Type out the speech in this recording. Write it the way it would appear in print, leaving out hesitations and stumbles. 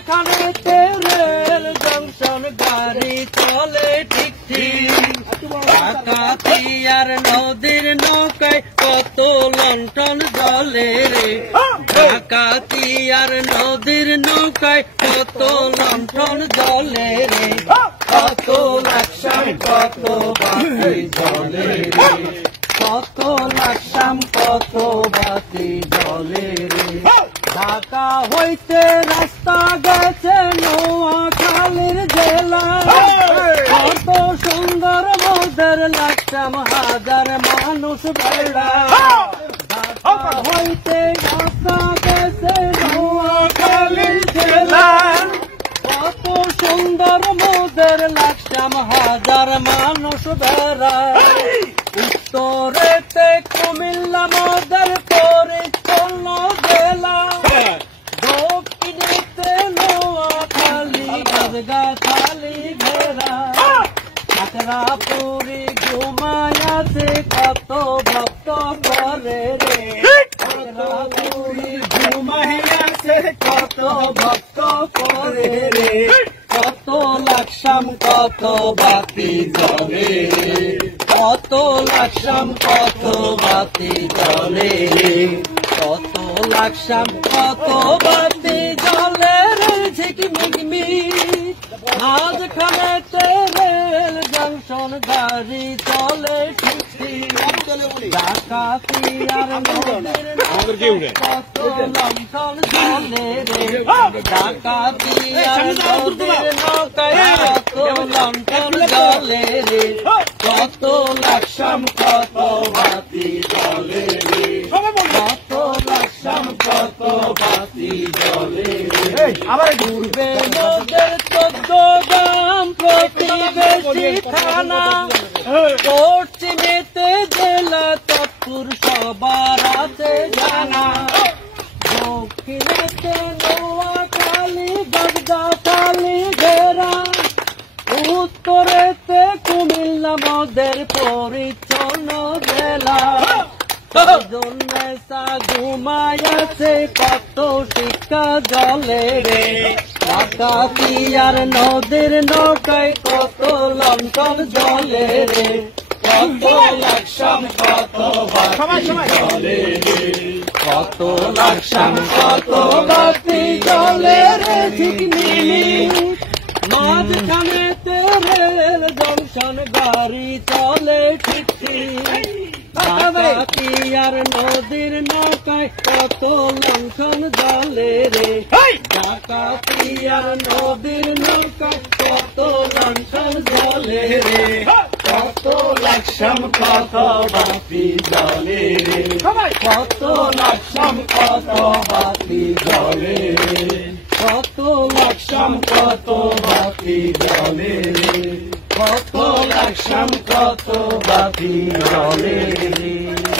মাঝখানেতে rail junction গাড়ি চলে ঠিক ঠিক ডাকাতিয়ার নদীর নৌকায় কত লণ্ঠন জলে রে ডাকাতিয়ার নদীর নৌকায় কত লণ্ঠন জলে রে কত লাকসাম কত বাতি জলে রে কত লাকসাম কত বাতি জলে রে ঢাকা হইতে রাস্তা গেছে নোয়াখালীর জেলা কত সুন্দর মোদের লাকসাম হাজার মানুষ বেড়া ঢাকা হইতে রাস্তা গেছে নোয়াখালীর জেলা কত সুন্দর মোদের লাকসাম হাজার মানুষ বেড়া উত্তরেতে কুমিল্লা মোদের পরিচ্ছন্ন জেলা দক্ষিণেতে নোয়াখালী গাছগাছালি ঘেরা খাগড়াপুরি ঘুমায়াছে কত ভক্ত করে রে খাগড়াপুরি ঘুমায়াছে কত ভক্ত করে রে কত লাকসাম কত বাতি জলে রে কত লাকসাম কত বাতি জলে রে কত লাকসাম কত বাতি জলে রে ঝিকমিকমি মাঝখানেতে রেল জংশন গাড়ি চলে ঠিক ঠিক ডাকাতিয়ার নদীর কত লণ্ঠন জলে রে ডাকাতিয়ার নদীর নৌকায় কত লণ্ঠন জলে রে কত লাকসাম কত বাতি জলে রে কত লাকসাম কত বাতি জলে রে পূর্বে নদের 14 গ্রাম প্রতিবেশী থানা পশ্চিমেতে জেলা তৎপুর সবার আছে জানা দক্ষিণেতে নোয়াখালী গাছগাছালি ঘেরা উত্তরেতে কুমিল্লা মোদের পরিচ্ছন্ন জেলা জন্মেসা ঘুমায়াছে কত শিক্ষা জলে রে ডাকাতিয়ার নদীর নৌকায় কত লণ্ঠন জলে রে কত লাকসাম কত বাতি জলে রে কত লাকসাম কত বাতি জলে রে ঝিকমিলি মাঝখানেতে রেল জংশন গাড়ি চলে ঠিক ঠিক ডাকাতিয়ার নদীর নৌকায় কত লণ্ঠন জলে রে ডাকাতিয়ার নদীর নৌকায় কত লণ্ঠন জলে রে কত লাকসাম কত বাতি জলে রে কত লাকসাম কত বাতি জলে রে কত লাকসাম কত বাতি জলে রে কত লাকসাম কত বাতি জলে রে।